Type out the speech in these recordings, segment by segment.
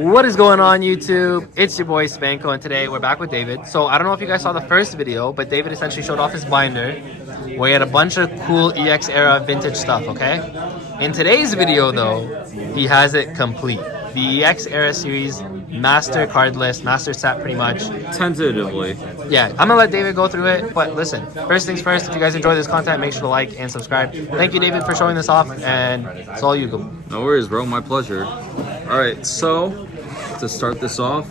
What is going on, YouTube? It's your boy Spanko, and today we're back with David. So I don't know if you guys saw the first video, but David essentially showed off his binder where he had a bunch of cool EX era vintage stuff, okay? In today's video though, he has it complete. The EX era series master card list, master set pretty much. Tentatively. Yeah, I'm gonna let David go through it, but listen, first things first, if you guys enjoy this content, make sure to like and subscribe. Thank you, David, for showing this off, and it's all you go. No worries, bro. My pleasure. All right, so to start this off,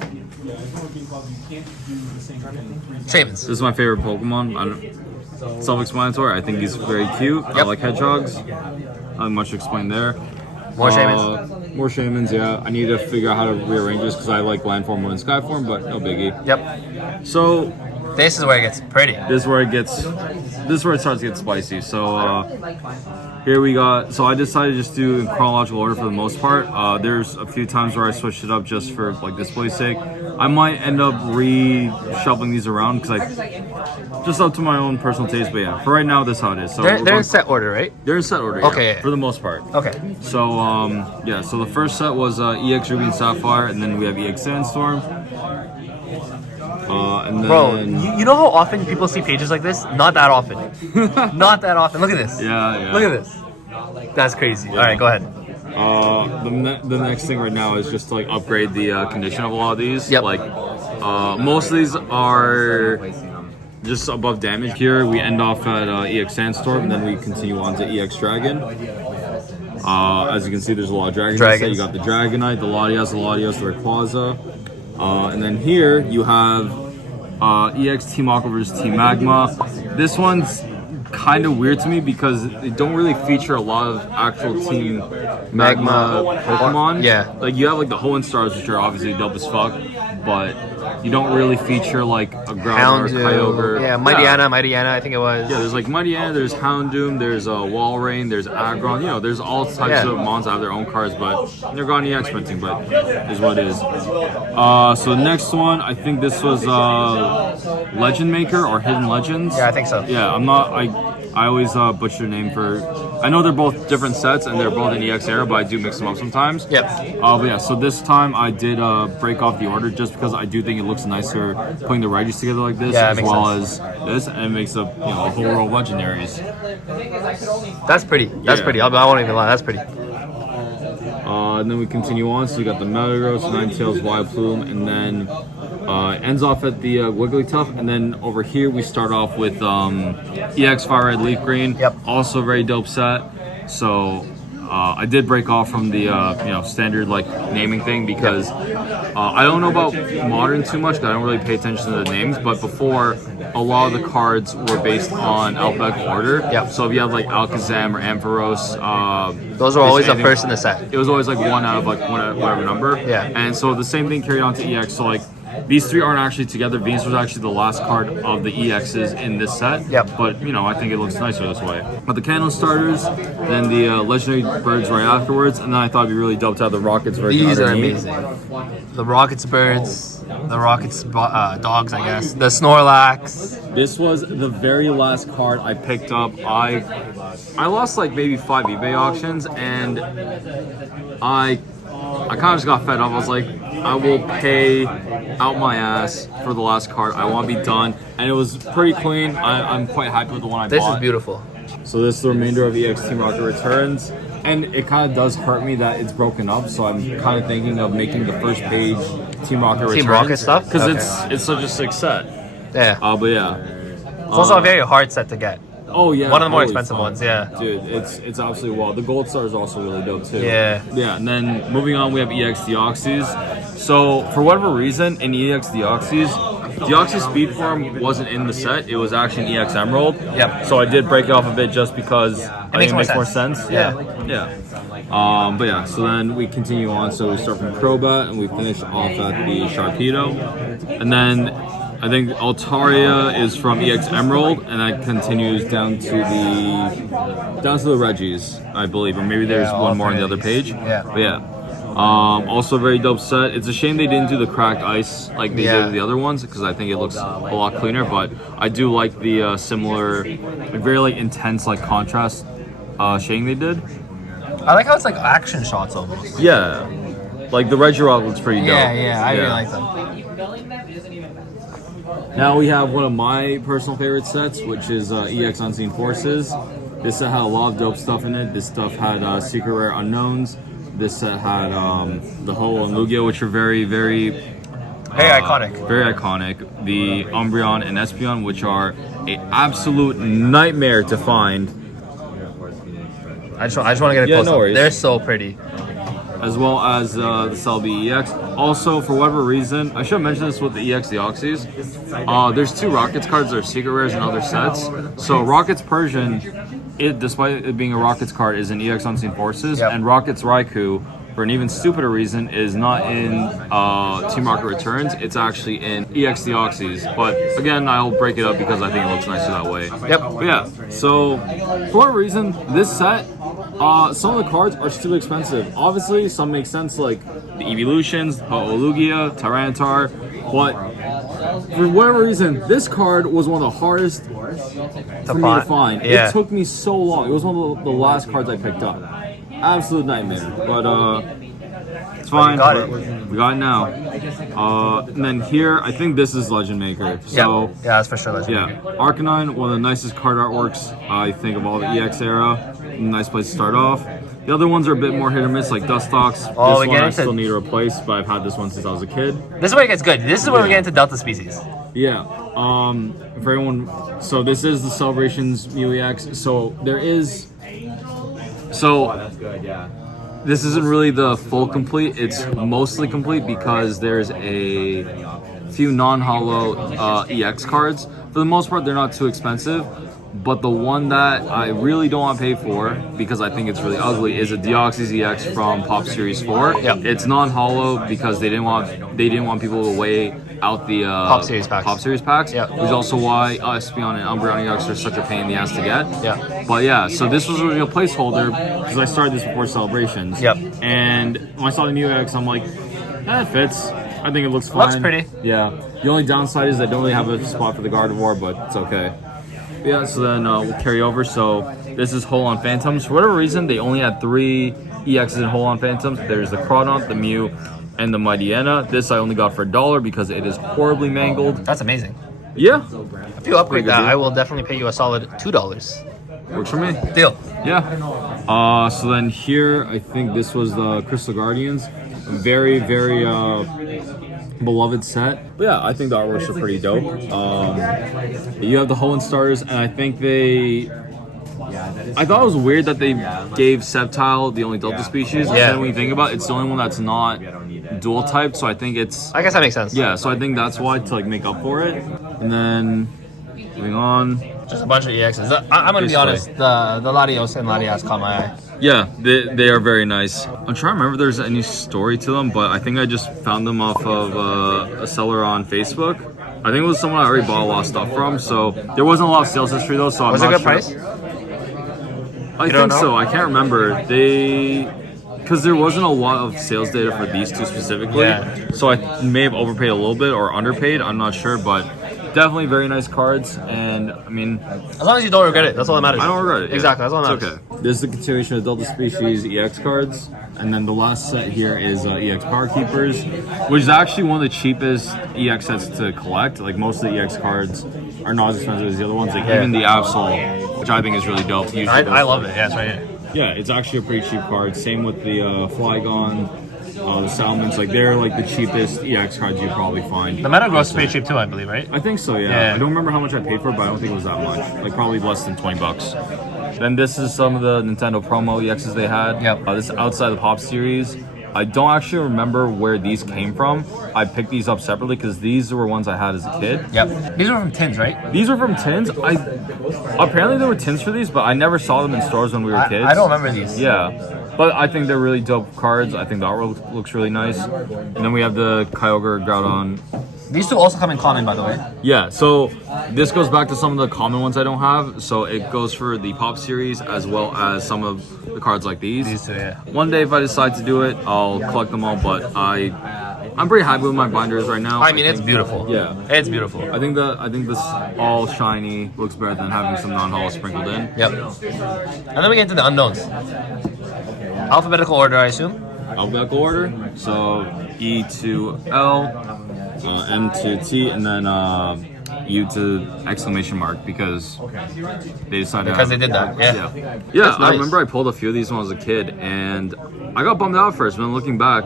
Shamans. this is my favorite Pokemon. Self-explanatory. I think he's very cute. I like hedgehogs. Not much to explain there. More Shamans. More Shamans, yeah. I need to figure out how to rearrange this because I like land form more than sky form, but no biggie. Yep. So This is where it gets pretty. this is where it starts to get spicy. So here we got. So I decided to just do in chronological order for the most part. There's a few times where I switched it up just for like display's sake. I might end up reshuffling these around because I just up to my own personal taste. But yeah, for right now, this is how it is. So They're in set order, right? They're in set order. Okay. Yeah, for the most part. Okay. So yeah. So the first set was EX Ruby and Sapphire, and then we have EX Sandstorm. And then, Bro, you know how often people see pages like this? Not that often. Not that often. Look at this. yeah. Look at this. That's crazy. All right, go ahead. The next thing right now is just to like upgrade the condition of a lot of these. Yep. Like most of these are just above damage. Here we end off at EX Sandstorm, and then we continue on to EX Dragon. As you can see, there's a lot of dragons. You got the Dragonite, the Latias, the Rayquaza. And then here you have EX Team Aqua versus Team Magma. This one's kind of weird to me because they don't really feature a lot of actual Team Magma Pokemon. Yeah. Like you have like the Hoenn Stars, which are obviously dope as fuck, but you don't really feature like a Groudon or Kyogre. Yeah, Mightyena, I think it was. Yeah, there's like Mightyena, there's Houndoom, there's Walrein, there's Aggron. You know, there's all types of mons that have their own cards, but they're gone EX printing, but is what it is. So the next one, I think this was Legend Maker or Hidden Legends. Yeah, I think so. Yeah, I always butcher the name for. I know they're both different sets and they're both in EX era, but I do mix them up sometimes. Yep. But yeah, so this time I did break off the order just because I do think it looks nicer putting the Regis together like this, as well as this, and it makes a a whole row of legendaries. That's pretty. That's pretty. I won't even lie. That's pretty. And then we continue on. So you got the Metagross, Ninetales, Vileplume, and then ends off at the Wigglytuff, and then over here we start off with EX FireRed LeafGreen. Yep. Also very dope set. So I did break off from the standard like naming thing because I don't know about modern too much. I don't really pay attention to the names, but before a lot of the cards were based on alphabetical order. Yep. So if you have like Alakazam or Ampharos, Those were always the first in the set. it was always like one out of like whatever number. Yeah. And so the same thing carried on to EX. So like these three aren't actually together. Venus was actually the last card of the EXs in this set. Yep. But I think it looks nicer this way. But the Candle starters, then the legendary birds right afterwards, and then I thought it'd be really dope to have the Rockets version. These are underneath. amazing. The Rockets birds, the Rockets dogs, I guess. The Snorlax. This was the very last card I picked up. I lost like maybe 5 eBay auctions, and I kind of just got fed up. I was like, I will pay out my ass for the last card. I want to be done. And it was pretty clean. I'm quite happy with the one I bought. This is beautiful. So this is the remainder of EX Team Rocket Returns. And it kind of does hurt me that it's broken up. So I'm kind of thinking of making the first page Team Rocket Returns. Team Rocket stuff? Because it's such a sick set. Yeah. But yeah. It's also a very hard set to get. Oh yeah, one of the more holy expensive fuck. ones, yeah. Dude, it's absolutely wild. The Gold Star is also really dope too. Yeah. Yeah, and then moving on, we have EX Deoxys. So for whatever reason, in EX Deoxys, Deoxys Speed Form wasn't in the set. It was actually in EX Emerald. Yep. So I did break it off a bit just because I think it makes more sense. Yeah. Yeah. But yeah, so then we continue on. So we start from Crobat and we finish off at the Sharpedo, and then I think Altaria is from EX Emerald, and that continues down to the Regis, I believe, or maybe there's one more on the other page. Yeah. But yeah. Also a very dope set. It's a shame they didn't do the cracked ice like they did with the other ones, because I think it looks a lot cleaner. But I do like the similar, very like intense like contrast shading they did. I like how it's like action shots almost. Yeah. Like the Regirock looks pretty dope. Yeah, I really like them. Now we have one of my personal favorite sets, which is EX Unseen Forces. This set had a lot of dope stuff in it. This stuff had Secret Rare Unknowns. This set had the Ho and Lugia, which are very, very iconic. Very iconic. The Umbreon and Espeon, which are an absolute nightmare to find. I just want to get a close up. worries. They're so pretty. As well as the Celebi EX. Also, for whatever reason, I should have mentioned this with the EX Deoxys. There's 2 Rockets cards that are secret rares in other sets. So Rockets Persian, despite it being a Rockets card, is in EX Unseen Forces, and Rockets Raikou, for an even stupider reason, is not in Team Rocket Returns. It's actually in EX Deoxys. But again, I'll break it up because I think it looks nicer that way. Yep. But yeah, so for whatever reason, this set, some of the cards are still expensive. Obviously, some make sense, like the Evolutions, Ho-Oh-Lugia, Tyranitar, but for whatever reason, this card was one of the hardest for me to find. Yeah. It took me so long. It was one of the last cards I picked up. Absolute nightmare, but it's fine. We got it now. And then here, I think this is Legend Maker. So yeah, that's for sure Legend Maker. Arcanine, one of the nicest card artworks I think of all the EX era. Nice place to start off. The other ones are a bit more hit or miss, like Dustox. This one I still need to replace, but I've had this one since I was a kid. This is where it gets good. This is where we get into Delta species. Yeah. For everyone, so this is the Celebrations Mew EX. So there is. So this isn't really the full complete. It's mostly complete because there's a few non-holo EX cards. For the most part, they're not too expensive. But the one that I really don't want to pay for, because I think it's really ugly, is a Deoxys EX from Pop Series 4. Yep. It's non-holo because they didn't want people to weigh out the Pop Series packs. Yep. Which is also why Espeon and Umbreon EX are such a pain in the ass to get. Yeah. But yeah, so this was really a placeholder because I started this before Celebrations. Yep. And when I saw the new EX, I'm like, that fits. I think it looks fine. Looks pretty. Yeah. The only downside is I don't really have a spot for the Gardevoir, but it's okay. Yeah, so then we'll carry over. So this is Hold-On Phantoms. For whatever reason, they only had 3 EXs in Hold-On Phantoms. There's the Crawdaunt, the Mew, and the Mightyena. This I only got for $1 because it is horribly mangled. That's amazing. Yeah. If you upgrade that, I will definitely pay you a solid $2. Works for me. Deal. Yeah. So then here, I think this was the Crystal Guardians. Very, very beloved set. But yeah, I think the artworks are pretty dope. You have the Hoenn Stars, and I think I thought it was weird that they gave Sceptile the only Delta species. Yeah. And then when you think about it, it's the only one that's not dual type, so I think it's... I guess that makes sense. Yeah, so I think that's why, to like make up for it. And then, moving on. Just a bunch of EXs. I'm going to be honest, the Latios and Latias caught my eye. Yeah, they are very nice. I'm trying to remember if there's any story to them, but I think I just found them off of a seller on Facebook. I think it was someone I already bought a lot of stuff from, so there wasn't a lot of sales history though, so I'm not sure. Was it a good price? I think so. I can't remember. Because there wasn't a lot of sales data for these two specifically, so I may have overpaid a little bit or underpaid. I'm not sure, but definitely very nice cards. And I mean, as long as you don't regret it, that's all that matters. I don't regret it. Exactly, that's all that matters. Okay. This is the continuation of Delta Species EX cards, and then the last set here is EX Power Keepers, which is actually one of the cheapest EX sets to collect. Like most of the EX cards are not as expensive as the other ones. Like even the Absol, which I think is really dope. I love it. Yeah, it's right here. Yeah, it's actually a pretty cheap card. Same with the Flygon, the Salmons. Like they're like the cheapest EX cards you probably find. The Metagross is pretty cheap too, I believe, right? I think so. Yeah. I don't remember how much I paid for it, but I don't think it was that much. Like probably less than $20. Then this is some of the Nintendo promo EXs they had. Yep. This is outside the Pop series. I don't actually remember where these came from. I picked these up separately because these were ones I had as a kid. Yep. These were from tins, right? These were from tins. Apparently there were tins for these, but I never saw them in stores when we were kids. I don't remember these. Yeah. But I think they're really dope cards. I think the artwork looks really nice. And then we have the Kyogre Groudon. These two also come in common, by the way. Yeah, so this goes back to some of the common ones I don't have. So it goes for the Pop series as well as some of the cards like these. These two, yeah. One day if I decide to do it, I'll collect them all, but I'm pretty happy with my binders right now. I mean, it's beautiful. Yeah. It's beautiful. I think this all shiny looks better than having some non-holo sprinkled in. Yep. And then we get into the unknowns. Alphabetical order, I assume? alphabetical order. So E to L, M to T, and then U to exclamation mark because they decided Because they did that. Yeah. Yeah. That's I nice. remember I pulled a few of these when I was a kid, and I got bummed out first. But then looking back,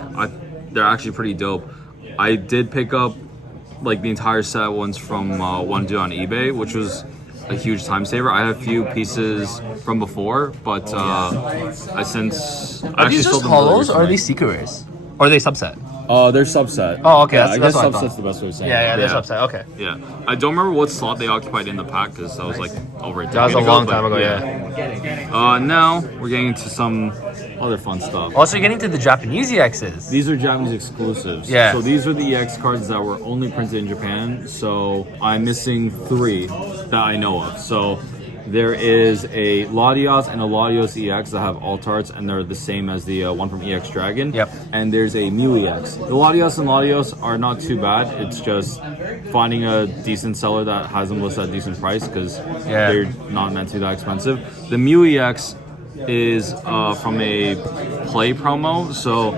they're actually pretty dope. I did pick up like the entire set once from one dude on eBay, which was a huge time saver. I had a few pieces from before, but I since Are these just hollows or are these secret rares? Or are they subset? They're subset. Oh, okay. Yeah, That's I guess what I thought. subset's the best way of saying it. Yeah, they're subset. Okay. Yeah, I don't remember what slot they occupied in the pack because that was like over a decade That was a ago, long but time ago, Now we're getting into some other fun stuff. Also, you're getting to the Japanese EXs. These are Japanese exclusives. Yeah. So these are the EX cards that were only printed in Japan. So I'm missing 3 that I know of. So there is a Latios and a Latios EX that have alt arts, and they're the same as the one from EX Dragon. Yep. And there's a Mew EX. The Latios and Latios are not too bad. It's just finding a decent seller that has them listed at a decent price because they're not meant to be that expensive. The Mew EX is from a play promo. So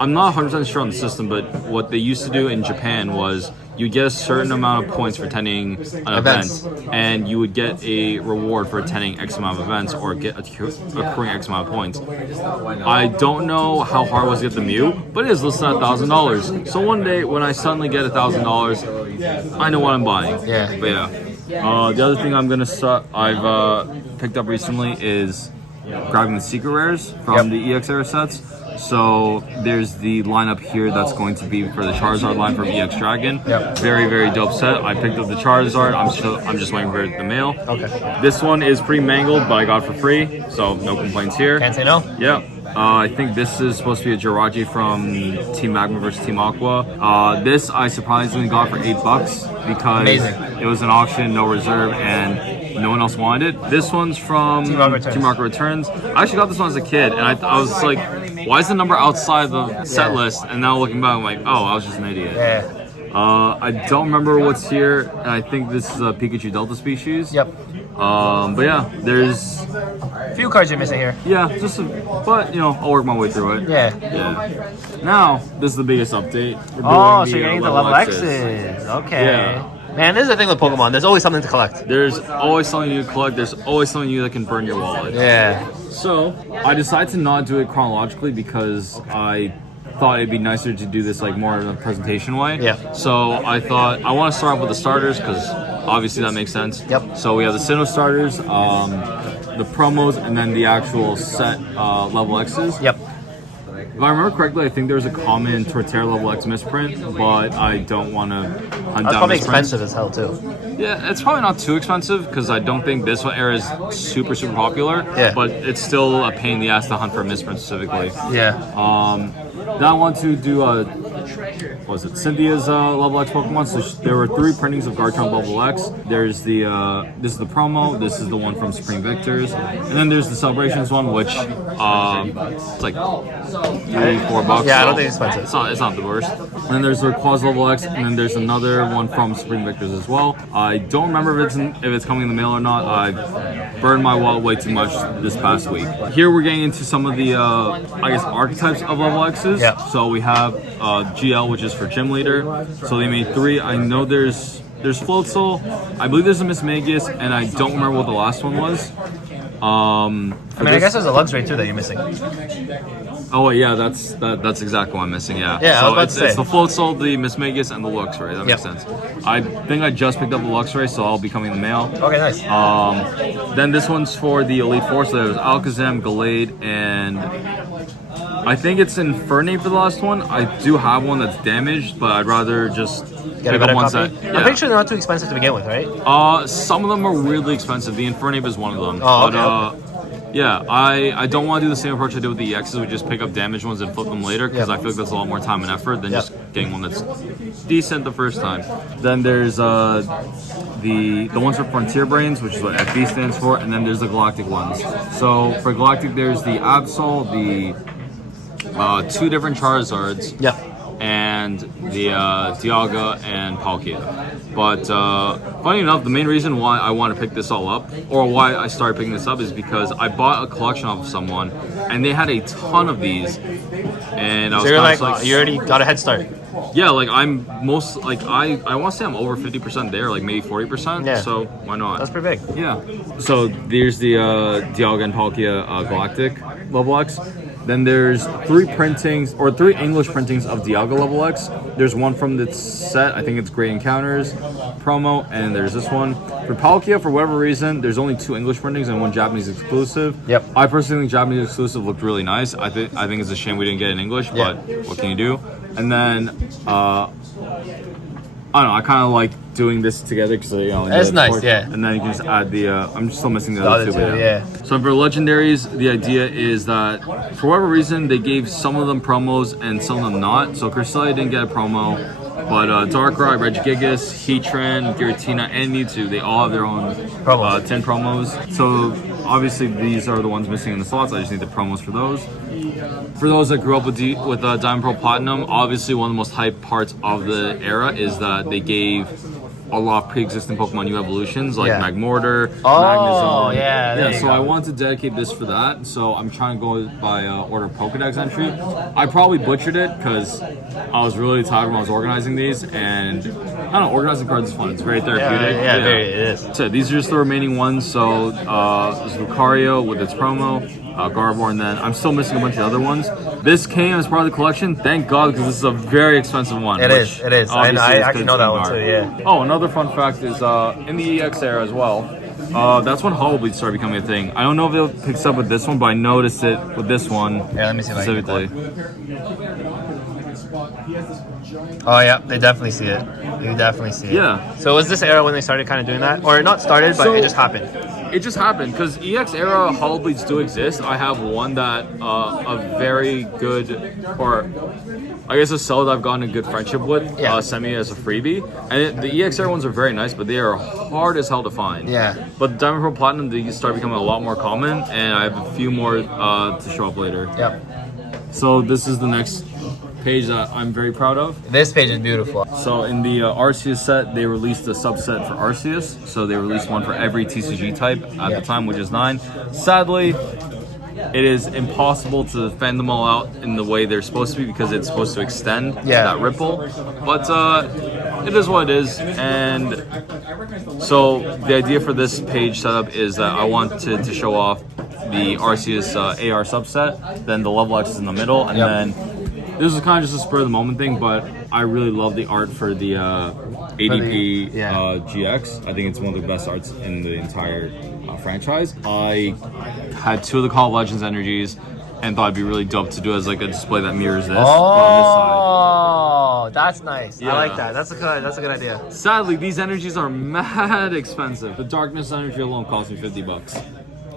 I'm not 100% sure on the system, but what they used to do in Japan was you get a certain amount of points for attending an event, and you would get a reward for attending X amount of events or get accruing X amount of points. I don't know how hard it was to get the Mew, but it is listed at $1,000. So one day when I suddenly get $1,000, I know what I'm buying. Yeah. But the other thing I've picked up recently is grabbing the secret rares from the EX era sets. So there's the lineup here that's going to be for the Charizard line from EX Dragon. Yep. Very, very dope set. I picked up the Charizard. I'm just waiting for it in the mail. Okay. This one is pretty mangled, but I got it for free, so no complaints here. Can't say no. Yeah. I think this is supposed to be a Jirachi from Team Magma versus Team Aqua. This I surprisingly got for $8 because it was an auction, no reserve, and no one else wanted it. This one's from Team Rocket Returns. I actually got this one as a kid, and I was like, why is the number outside the set list? And now looking back, I'm like, oh, I was just an idiot. Yeah. I don't remember what's here, and I think this is a Pikachu Delta species. Yep. But yeah, there's a few cards you're missing here. Yeah, but you know, I'll work my way through it. Yeah. Now, this is the biggest update. So you're getting the level X's. Okay. Yeah. Man, this is the thing with Pokemon. There's always something to collect. There's always something you collect. There's always something that can burn your wallet. Yeah. So I decided to not do it chronologically because I thought it'd be nicer to do this like more in a presentation way. Yeah. So I thought I want to start off with the starters because obviously that makes sense. Yep. So we have the Sinnoh starters, the promos, and then the actual set level X's. Yep. If I remember correctly, I think there was a common Torterra level X misprint, but I don't want to hunt down That's probably misprints. expensive as hell too. Yeah, it's probably not too expensive because I don't think this one era is super popular. Yeah. But it's still a pain in the ass to hunt for a misprint specifically. Yeah. Then I want to do what was it? Cynthia's level X Pokemon. So there were 3 printings of Garchomp level X. There's the this is the promo. This is the one from Supreme Victors, and then there's the Celebrations one, which it's like $3-4. Yeah, I don't think it's expensive. It's not the worst. And then there's the Claws level X, and then there's another one from Supreme Victors as well. I don't remember if it's coming in the mail or not. I burned my wallet way too much this past week. Here we're getting into some of the I guess archetypes of level X's. Yeah. So we have GL, which is for Gym Leader. So they made 3. I know there's Floatzel. I believe there's a Mismagius, and I don't remember what the last one was. I guess there's a Luxray too that you're missing. Oh yeah, that's exactly what I'm missing. Yeah. Yeah, So I was it's about to say. the Floatzel, the Mismagius, and the Luxray. That makes sense. I think I just picked up the Luxray, so I'll be coming in the mail. Okay, nice. Then this one's for the Elite Four. So there's Alakazam, Gallade, and I think it's Infernape for the last one. I do have one that's damaged, but I'd rather just Get a pick better up ones copy? that. I'm pretty sure they're not too expensive to begin with, right? Some of them are weirdly expensive. The Infernape is one of them. Oh, okay, But, yeah, I don't want to do the same approach I did with the EXs. We just pick up damaged ones and flip them later because I feel like that's a lot more time and effort than just getting one that's decent the first time. Then there's the ones for Frontier Brains, which is what FB stands for, and then there's the Galactic ones. So for Galactic, there's the Absol, the 2 different Charizards. Yeah. and the Dialga and Palkia. But funny enough, the main reason why I want to pick this all up, or why I started picking this up, is because I bought a collection of someone, and they had a ton of these, and I was So you're kind of like, you already got a head start. yeah, like I'm most like I want to say I'm over 50% there, like maybe 40%. Yeah. So why not? That's pretty big. Yeah. So there's the Dialga and Palkia Galactic Level X. Then there's 3 printings, or 3 English printings of Dialga Level X. There's one from the set, I think it's Great Encounters promo, and there's this one. For Palkia, for whatever reason, there's only 2 English printings and 1 Japanese exclusive. Yep. I personally think Japanese exclusive looked really nice. I think it's a shame we didn't get it in English, Yeah. but what can you do? And then I don't know, I kind of like doing this together because you know, It's nice, yeah. And then you can just add the. I'm still missing the other two. But yeah. So for legendaries, the idea is that for whatever reason they gave some of them promos and some of them not. So Cresselia didn't get a promo, but Darkrai, Regigigas, Heatran, Giratina, and Mewtwo, they all have their own 10 promos. So obviously these are the ones missing in the slots. I just need the promos for those. For those that grew up with Diamond Pearl Platinum, obviously one of the most hyped parts of the era is that they gave a lot of pre-existing Pokemon new evolutions like Magmortar, Magnezone. Yeah. So I want to dedicate this for that. So I'm trying to go by order of Pokedex entry. I probably butchered it because I was really tired when I was organizing these, and I don't know, organizing cards is fun. It's very therapeutic. Yeah, it is. So these are just the remaining ones. So this is Lucario with its promo. Gardevoir, and then I'm still missing a bunch of other ones. This came as part of the collection, thank God, because this is a very expensive one. It is. I actually know that one too, yeah. Oh, another fun fact is in the EX era as well, that's when Hollow Bleed started becoming a thing. I don't know if it picks up with this one, but I noticed it with this one. Yeah, let me see if I can specifically. Oh yeah, they definitely see it. You definitely see it. Yeah. So was this era when they started kind of doing that? Or not started, but it just happened? It just happened because EX era Hollow Bleeds do exist. I have one that a very good, or I guess a seller that I've gotten a good friendship with sent me as a freebie. And the EX era ones are very nice, but they are hard as hell to find. Yeah. But Diamond Pearl Platinum, they start becoming a lot more common, and I have a few more to show up later. Yep. So this is the next page that I'm very proud of. This page is beautiful. So in the Arceus set, they released a subset for Arceus. So they released one for every TCG type at the time, which is 9. Sadly, it is impossible to fan them all out in the way they're supposed to be because it's supposed to extend that ripple. But it is what it is. And so the idea for this page setup is that I want to show off the Arceus AR subset, then the level X is in the middle, and then this is kind of just a spur of the moment thing, but I really love the art for the ADP GX. I think it's one of the best arts in the entire franchise. I had 2 of the Call of Legends energies and thought it'd be really dope to do as like a display that mirrors this. Oh, that's nice. Yeah. I like that. That's a good idea. Sadly, these energies are mad expensive. The Darkness energy alone cost me $50.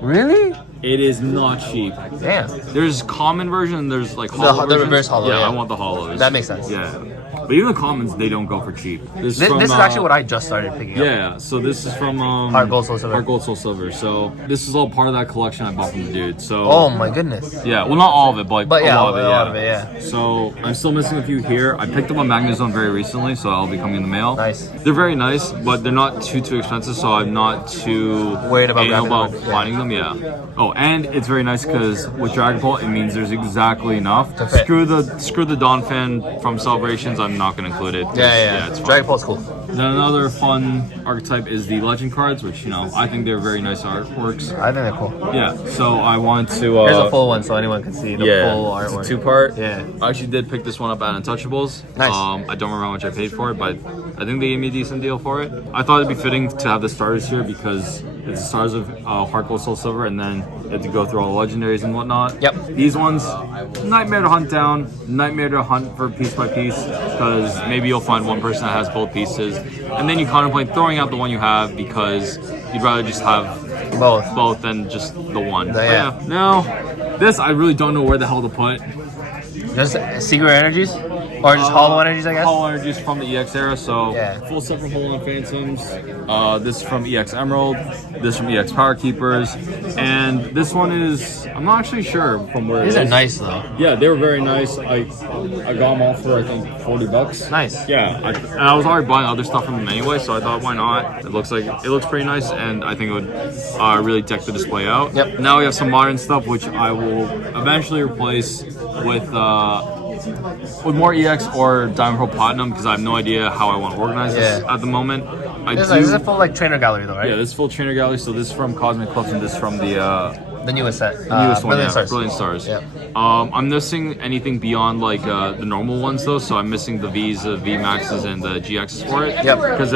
Really? It is not cheap. Damn. There's common version and there's like hollow the reverse hollow. Yeah, I want the hollows. That makes sense. Yeah. But even the commons, they don't go for cheap. This is actually what I just started picking up. Yeah, so this is from Heart Gold Soul Silver. Heart Gold Soul Silver. So this is all part of that collection I bought from the dude. So oh my goodness. Yeah, well not all of it, but a lot of it. Yeah. So I'm still missing a few here. I picked up a Magnezone very recently, so I'll be coming in the mail. Nice. They're very nice, but they're not too expensive, so I'm not too worried about finding them. Yeah. Oh, and it's very nice because with Dragon Ball, it means there's exactly enough. To fit. Screw the Dawn fan from Celebrations. I'm not gonna include it. Yeah. It's fine. Dragon Ball's cool. Then another fun archetype is the Legend cards, which I think they're very nice artworks. I think they're cool. Yeah. So I want to. Here's a full one, so anyone can see the full artwork. It's a 2-part. Yeah. I actually did pick this one up at Untouchables. Nice. I don't remember how much I paid for it, but I think they gave me a decent deal for it. I thought it'd be fitting to have the starters here because it's the stars of Heart Gold Soul Silver, and then you have to go through all the legendaries and whatnot. Yep. These ones, nightmare to hunt down, nightmare to hunt for piece by piece, because maybe you'll find one person that has both pieces, and then you contemplate throwing out the one you have because you'd rather just have both than just the one. Yeah. Now, this I really don't know where the hell to put. Just secret energies? Or just hollow energies, I guess? Hollow energies from the EX era. So Yeah. full set from Hollow Phantoms. This is from EX Emerald. This from EX Power Keepers. And this one is, I'm not actually sure from where These it are is. nice though. Yeah, they were very nice. I got them all for I think $40. Nice. Yeah, and I was already buying other stuff from them anyway, so I thought why not? It looks pretty nice, and I think it would really deck the display out. Yep. Now we have some modern stuff, which I will eventually replace with more EX or Diamond Pearl Platinum because I have no idea how I want to organize this at the moment. This is a full like trainer gallery though, right? Yeah, this is full trainer gallery. So this is from Cosmic Clips and this is from the newest set. newest one, Brilliant Stars. Brilliant Stars. Yeah. I'm missing anything beyond like the normal ones though, so I'm missing the V's, the V Maxes, and the GXs for it. Yep. Because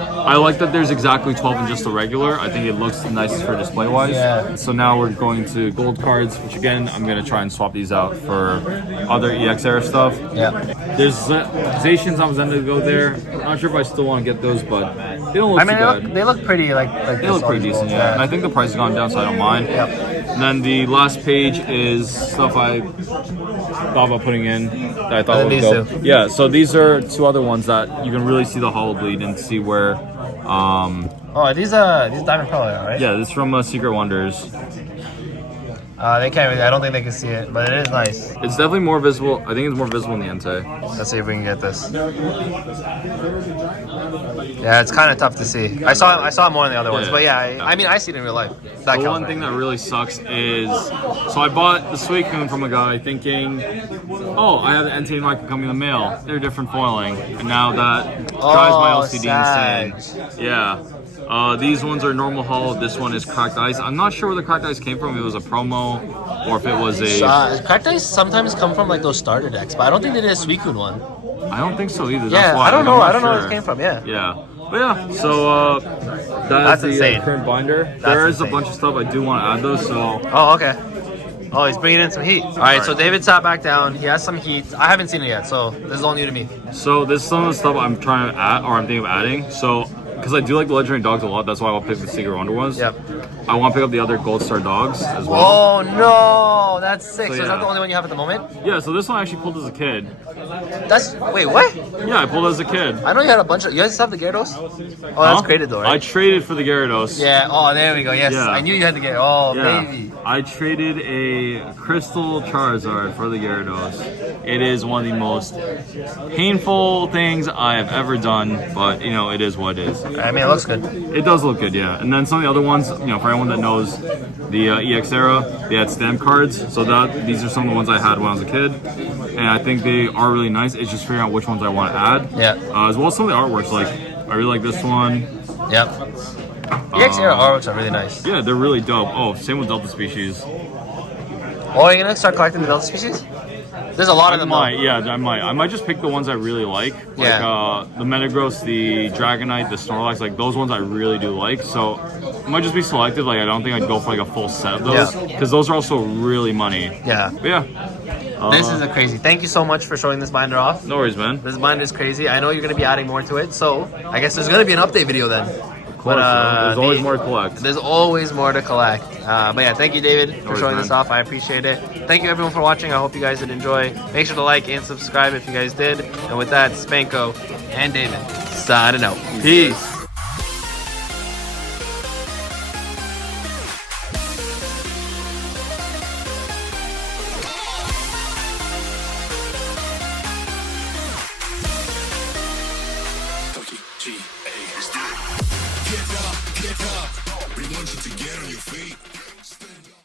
I like that there's exactly 12 in just the regular. I think it looks nicest for display wise. Yeah. So now we're going to gold cards, which again I'm gonna try and swap these out for other EX era stuff. Yeah. There's Zacians I was going to go there. I'm not sure if I still want to get those, but they don't look too bad. They look pretty like They look pretty decent, yeah. And I think the price has gone down, so I don't mind. Yep. And then the last page is stuff I thought about putting in that I thought would these go. two. Yeah, so these are two other ones that you can really see the hollow bleed and see where. Oh, these Diamond Pearl, right? Yeah, this is from Secret Wonders. They can't really. I don't think they can see it, but it is nice. It's definitely more visible. I think it's more visible in the Entei. Let's see if we can get this. Yeah, it's kind of tough to see. I saw it more than the other ones, but yeah, I mean, I see it in real life. That The counts, one right? thing that really sucks is, so I bought the Suicune from a guy thinking, oh, I have the Entei and Mike coming in the mail. They're different foiling, and now that drives my LCD insane. Yeah. These ones are normal hull. This one is cracked ice. I'm not sure where the cracked ice came from. If it was a promo or if it was a. Cracked ice sometimes come from like those starter decks, but I don't think they did a Suicune one. I don't think so either. Yeah, That's why. I don't know. I'm I don't know not where sure. it came from. Yeah. Yeah. But yeah, so that's the insane. current binder. There is a insane. bunch of stuff I do want to add though. So. Oh, okay. Oh, he's bringing in some heat. All right, so David sat back down. He has some heat. I haven't seen it yet, so this is all new to me. So this is some of the stuff I'm trying to add, or I'm thinking of adding. So, because I do like the legendary dogs a lot, that's why I'll pick the Secret Wonder ones. Yep. I want to pick up the other Gold Star dogs as well. Oh no, that's sick. So, So, is that yeah. the only one you have at the moment? Yeah, so this one I actually pulled as a kid. Wait, what? Yeah, I pulled as a kid. I know you had a bunch of. You guys have the Gyarados? Oh, that's created though, I right? traded for the Gyarados. Yeah. Oh, there we go. Yes, Yeah. I knew you had the Gyarados. Oh, Yeah. baby. I traded a Crystal Charizard for the Gyarados. It is one of the most painful things I have ever done, but you know, it is what it is. I mean, it looks good. It does look good, yeah. And then some of the other ones, you know, for anyone that knows the EX era, they had stamp cards. So these are some of the ones I had when I was a kid, and I think they are really nice. It's just figuring out which ones I want to add. Yeah. As well as some of the artworks. Like I really like this one. Yep. EX era artworks are really nice. Yeah, they're really dope. Oh, same with Delta Species. Oh, are you gonna start collecting the Delta species? There's a lot of them. I might just pick the ones I really like. Like the Metagross, the Dragonite, the Snorlax, like those ones I really do like. So it might just be selective. Like I don't think I'd go for like a full set of those because those are also really money. Yeah. But yeah. This is a crazy. Thank you so much for showing this binder off. No worries, man. This binder is crazy. I know you're gonna be adding more to it, so I guess there's gonna be an update video then. Of course, there's always more to collect. There's always more to collect. But yeah, thank you, David, for showing this off. I appreciate it. Thank you, everyone, for watching. I hope you guys did enjoy. Make sure to like and subscribe if you guys did. And with that, Spanko and David signing out. Peace.